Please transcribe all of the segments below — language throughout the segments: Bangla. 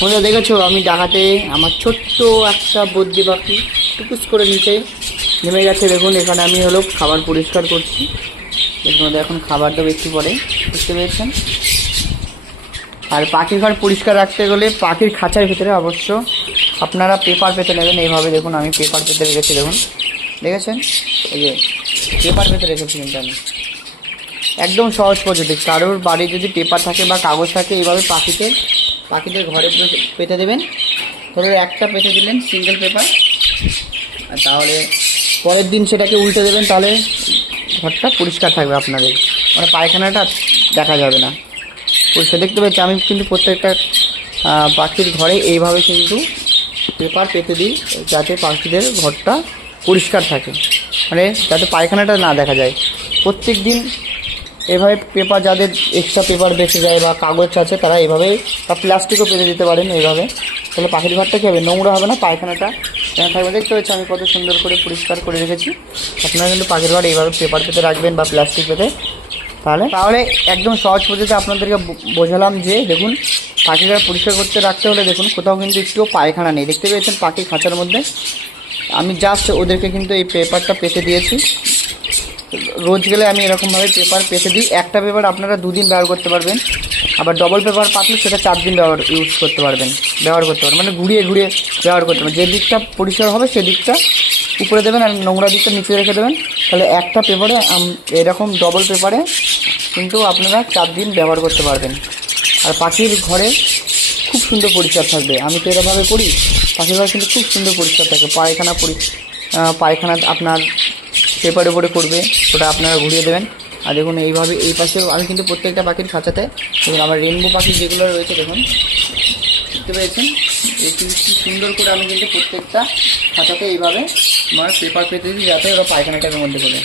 বন্ধুরা, দেখেছ, আমি ডাকাতে, আমার ছোট্ট একটা বদ্যি পাখি টুকুস করে নিচে নেমে গেছে। দেখুন, এখানে আমি হলো খাবার পরিষ্কার করছি। দেখুন এখন খাবার দেবো একটু পরে বুঝতে পেরেছেন। আর পাখির ঘর পরিষ্কার রাখতে গেলে পাখির খাঁচার ভিতরে অবশ্য আপনারা পেপার পেতে নেবেন। এইভাবে দেখুন, আমি পেপার পেতে রেখেছি, দেখুন। দেখেছেন? এই যে পেপার পেতে রেখেছি কিন্তু আমি। একদম সহজ পদ্ধতি কারোর বাড়ি যদি পেপার থাকে বা কাগজ থাকে, এইভাবে পাখিতে পাখিদের ঘরে পেতে- দেবেন। ধরো একটা পেতে দিলেন সিঙ্গেল পেপার আর তাহলে পরের দিন সেটাকে উল্টে দেবেন, তাহলে ঘরটা পরিষ্কার থাকবে আপনাদের। মানে পায়খানাটা দেখা যাবে না। পরিষ্কার, দেখতে পাচ্ছি আমি কিন্তু প্রত্যেকটা পাখির ঘরে এইভাবে কিন্তু পেপার পেতে দিই, যাতে পাখিদের ঘরটা পরিষ্কার থাকে। মানে যাতে পায়খানাটা না দেখা যায়। প্রত্যেক দিন এভাবে পেপার যাদের এক্সট্রা পেপার বেঁচে যায় বা কাগজ আছে, তারা এভাবেই বা প্লাস্টিকও পেতে দিতে পারেন এইভাবে তাহলে পাখির ঘরটা কী হবে? নোংরা হবে না? পায়খানাটা? এখানে থাকবে দেখতে পাচ্ছি আমি কত সুন্দর করে পরিষ্কার করে রেখেছি। আপনারা কিন্তু পাখির ঘর এইভাবে পেপার পেতে রাখবেন বা প্লাস্টিক পেতে। তাহলে? তাহলে একদম সহজ পদ্ধতিতে আপনাদেরকে বোঝালাম যে, দেখুন, পাখিরা পরিষ্কার করতে রাখতে হলে দেখুন, কোথাও কিন্তু একটুও পায়খানা নেই। দেখতে পেয়েছেন পাখির খাঁচার মধ্যে? আমি জাস্ট ওদেরকে কিন্তু এই পেপারটা পেতে দিয়েছি। রোজ গেলে আমি এরকমভাবে পেপার পেতে দিই। একটা পেপার আপনারা দুদিন ব্যবহার করতে পারবেন। আবার ডবল পেপার পাতলে সেটা চার দিন ব্যবহার ইউজ করতে পারবেন। ব্যবহার করতে পারবেন। মানে ঘুরিয়ে ঘুরিয়ে ব্যবহার করতে পারবেন। যে দিকটা পরিষ্কার হবে সেদিকটা উপরে দেবেন আর নোংরা দিকটা নিচে রেখে দেবেন। তাহলে একটা পেপারে এরকম ডবল পেপারে কিন্তু আপনারা চার দিন ব্যবহার করতে পারবেন। আর পাখির ঘরে খুব সুন্দর পরিষ্কার থাকবে। আমি তো এরকমভাবে করি। পাখির ঘর কিন্তু খুব সুন্দর পরিষ্কার থাকে। পায়খানা পরি পায়খানা আপনার পেপারে উপরে করবে, ওটা আপনারা ঘুরিয়ে দেবেন। আর দেখুন, এইভাবে এই পাশেও আমি কিন্তু প্রত্যেকটা পাখির খাঁচাতে, দেখুন, আমার রেনবো পাখি যেগুলো রয়েছে, দেখুন, দেখতে পেয়েছেন? কি সুন্দর করে আমি কিন্তু প্রত্যেকটা খাঁচাতে এইভাবে আমার পেপার পেতে দিই, যাতে ওরা পায়খানাটার মধ্যে করে।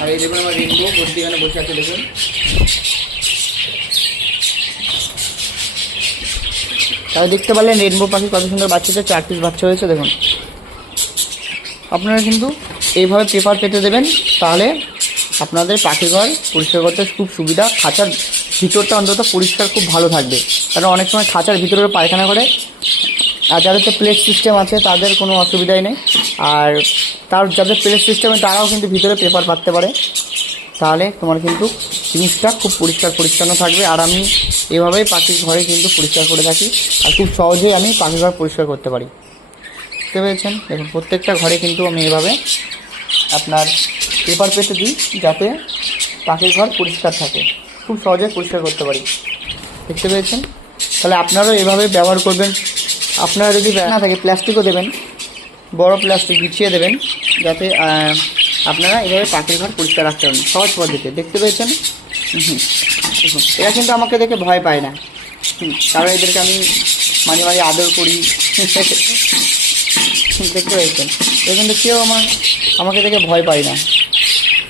আর এই দেখুন, আমার রেনবো বদ্যি এখানে বসে আছে, দেখুন। তাহলে দেখতে পারলেন রেনবো পাখি কত সুন্দর বাচ্চাটা চার পিস বাচ্চা হয়েছে, দেখুন। আপনারা কিন্তু এইভাবে পেপার পেতে দেবেন, তাহলে আপনাদের পাখির ঘর পরিষ্কার করতে খুব সুবিধা। খাঁচার ভিতরটা অন্তত পরিষ্কার খুব ভালো থাকবে। কারণ অনেক সময় খাঁচার ভিতরে পায়খানা করে। আর যাদের তো প্লেট সিস্টেম আছে, তাদের কোনো অসুবিধাই নেই। আর তার যাদের প্লেট সিস্টেমে তারাও কিন্তু ভিতরে পেপার পাততে পারে। তাহলে তোমার কিন্তু জিনিসটা খুব পরিষ্কার পরিচ্ছন্ন থাকবে। আর আমি এভাবেই পাখির ঘরে কিন্তু পরিষ্কার করে থাকি। আর খুব সহজেই আমি পাখির ঘর পরিষ্কার করতে পারি। বুঝতে পেরেছেন? দেখুন, প্রত্যেকটা ঘরে কিন্তু আমি এভাবে আপনার পেপার পেতে দিই যাতে পাখির ঘর পরিষ্কার থাকে। খুব সহজে পরিষ্কার করতে পারি। দেখতে পেয়েছেন? তাহলে আপনারাও এভাবে ব্যবহার করবেন। আপনারা যদি না থাকে, প্লাস্টিকও দেবেন। বড় প্লাস্টিক বিছিয়ে দেবেন যাতে আপনারা এভাবে পাখির ঘর পরিষ্কার রাখতে পারেন। সহজ পদ্ধতি। দেখতে পেয়েছেন? হুম এরা কিন্তু আমাকে দেখে ভয় পায় না। কারণ এদেরকে আমি মাঝে মাঝে আদর করি। দেখতে পেয়েছেন এরা কিন্তু কেউ আমার আমাকে দেখে ভয় পায় না।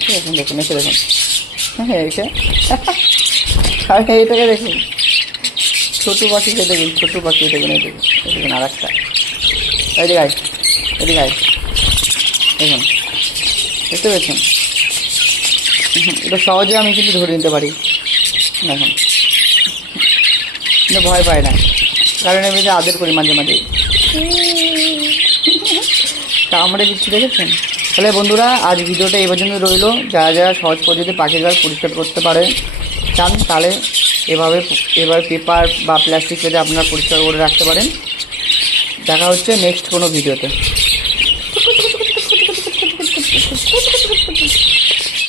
ঠিক আছে, দেখুন, এসে দেখুন। হ্যাঁ এসে আর এইটাকে দেখুন। ছোটো পাখিকে দেখুন, ছোটো পাখি দেখুন, এই দেখুন দেখুন আর একটা এদিকে আয় এদিকে আয়। দেখুন, দেখতে পেয়েছেন এটা সহজে আমি কিন্তু ধরে নিতে পারি। দেখুন। কিন্তু ভয় পায় না। কারণ আমি আদর করি মাঝে মাঝে। কামড়ে দিচ্ছি দেখেছেন তাহলে বন্ধুরা, আজ ভিডিওটা এবার পর্যন্ত রইল। যারা যারা সহজ পদ্ধতিতে পাখির গাছ পরিষ্কার করতে পারে, চান, তাহলে এভাবে, এবার পেপার বা প্লাস্টিক পেতে আপনারা পরিষ্কার করে রাখতে পারেন। দেখা হচ্ছে নেক্সট কোনো ভিডিওতে।